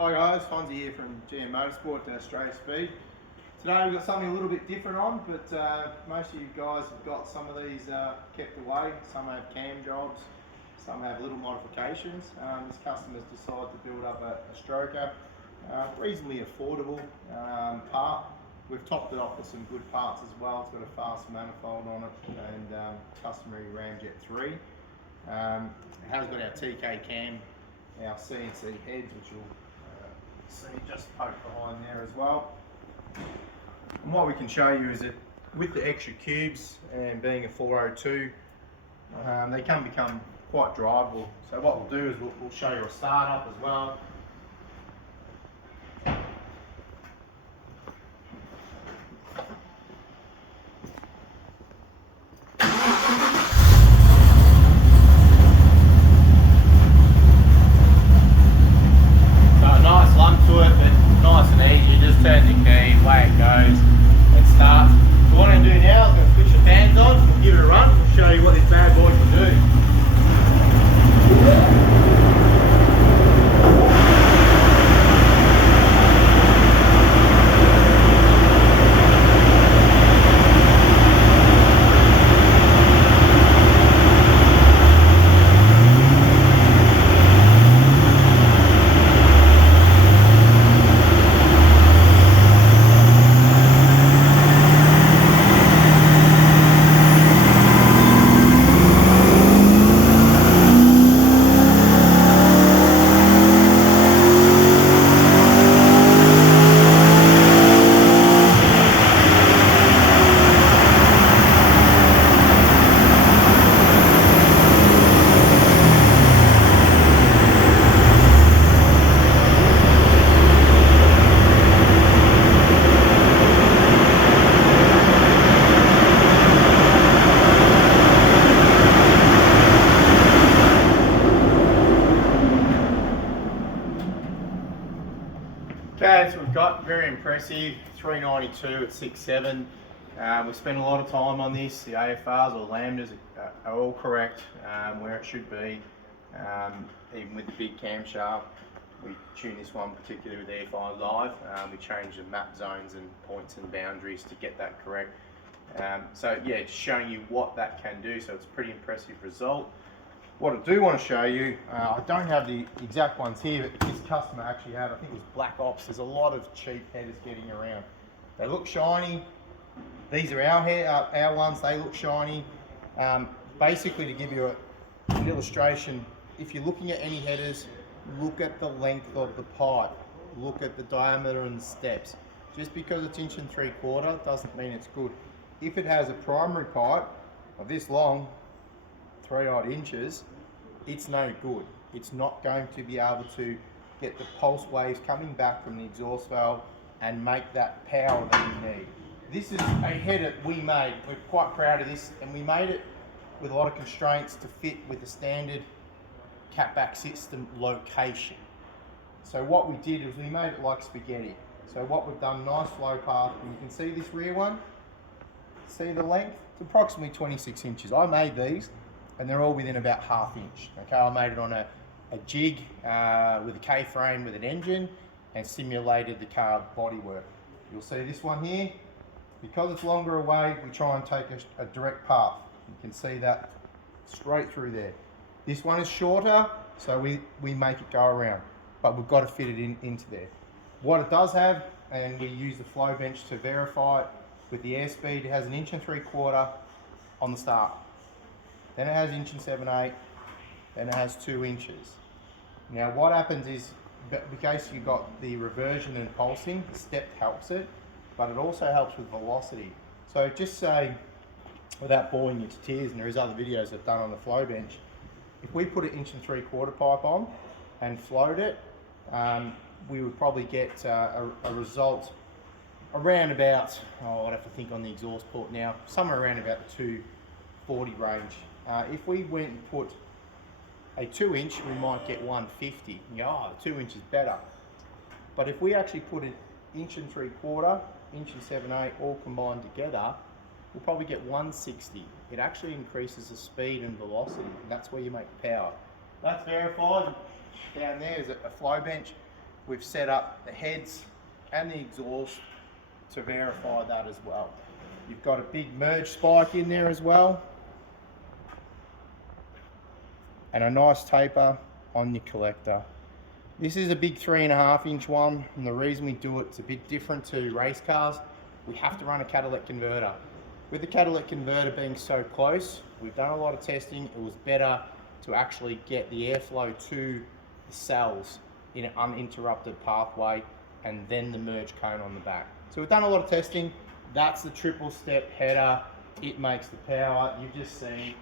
Hi guys, Fonzie here from GM Motorsport to Australia Speed. Today we've got something a little bit different on, but most of you guys have got some of these kept away. Some have cam jobs, some have little modifications. This customer's decided to build up a stroker, reasonably affordable part. We've topped it off with some good parts as well. It's got a fast manifold on it and customary Ramjet 3. It has got our TK cam, our CNC heads, which you'll see just poked behind there as well. And what we can show you is that with the extra cubes and being a 402, they can become quite drivable. So what we'll do is we'll show you a startup as well. Turn the key, away it goes, it starts. So what I'm going to do now is I'm going to switch the fans on, we'll give it a run, we'll show you what this bad boy can do. Okay, so we've got very impressive 392 at 6.7. We spent a lot of time on this. The AFRs or lambdas are all correct where it should be. Even with the big camshaft, we tune this one particularly with Air5 Live. We change the map zones and points and boundaries to get that correct. So yeah, just showing you what that can do. So it's a pretty impressive result. What I do want to show you, I don't have the exact ones here, but this customer actually had, I think it was Black Ops. There's a lot of cheap headers getting around. They look shiny. These are our ones, they look shiny. Basically, to give you an illustration, if you're looking at any headers, look at the length of the pipe. Look at the diameter and the steps. Just because it's 1 3/4 doesn't mean it's good. If it has a primary pipe of this long, 3 odd inches, it's no good. It's not going to be able to get the pulse waves coming back from the exhaust valve and make that power that you need. This is a header we made. We're quite proud of this, and we made it with a lot of constraints to fit with the standard catback system location. So what we did is we made it like spaghetti. So what we've done, nice flow path, and you can see this rear one, see the length? It's approximately 26 inches. I made these, and they're all within about 1/2 inch. Okay, I made it on a jig with a K-frame with an engine and simulated the car bodywork. You'll see this one here, because it's longer away, we try and take a direct path. You can see that straight through there. This one is shorter, so we make it go around, but we've got to fit it into there. What it does have, and we use the flow bench to verify it, with the airspeed, it has 1 3/4 on the start. Then it has 1 7/8, then it has 2 inches. Now what happens is, because you've got the reversion and pulsing, the step helps it, but it also helps with velocity. So just say, without boring you to tears, and there is other videos I've done on the flow bench, if we put an 1 3/4 pipe on and float it, we would probably get a result around about, I'd have to think on the exhaust port now, somewhere around about the 240 range. If we went and put a 2 inch, we might get 150. You go, oh, the 2 inch is better. But if we actually put an 1 3/4, 1 7/8 all combined together, we'll probably get 160. It actually increases the speed and velocity, and that's where you make power. That's verified. Down there is a flow bench. we've set up the heads and the exhaust to verify that as well. You've got a big merge spike in there as well, and a nice taper on your collector. This is a big 3.5 inch one, and the reason we do it's a bit different to race cars, we have to run a catalytic converter. With the catalytic converter being so close, we've done a lot of testing, it was better to actually get the airflow to the cells in an uninterrupted pathway, and then the merge cone on the back. So we've done a lot of testing. That's the triple step header. It makes the power. You've just seen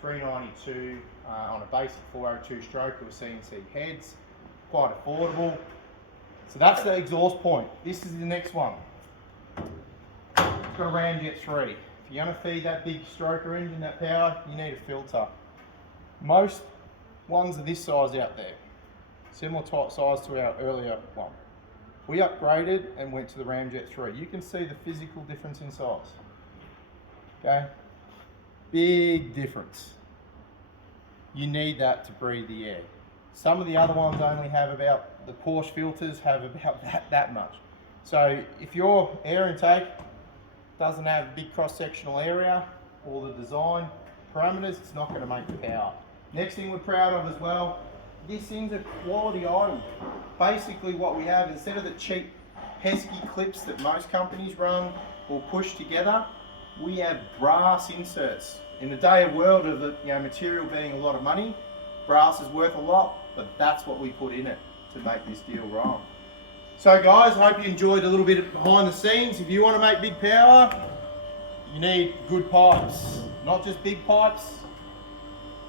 392 on a basic 402 stroke with CNC heads. Quite affordable. So that's the exhaust point. This is the next one. It's got a Ramjet 3. If you're going to feed that big stroker engine that power, you need a filter. Most ones are this size out there. Similar type size to our earlier one. We upgraded and went to the Ramjet 3. You can see the physical difference in size. Okay? Big difference. You need that to breathe the air. Some of the other ones only have about, the Porsche filters have about that much. So if your air intake doesn't have a big cross-sectional area or the design parameters, it's not going to make the power. Next thing we're proud of as well, this thing's a quality item. Basically what we have, instead of the cheap pesky clips that most companies run or push together, we have brass inserts. In the day of world of the material being a lot of money, brass is worth a lot, but that's what we put in it to make this deal run. So guys, I hope you enjoyed a little bit of behind the scenes. If you want to make big power, you need good pipes. Not just big pipes,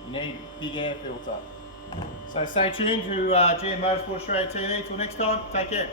you need big air filter. So stay tuned to GM Motorsport Australia TV. Till next time, take care.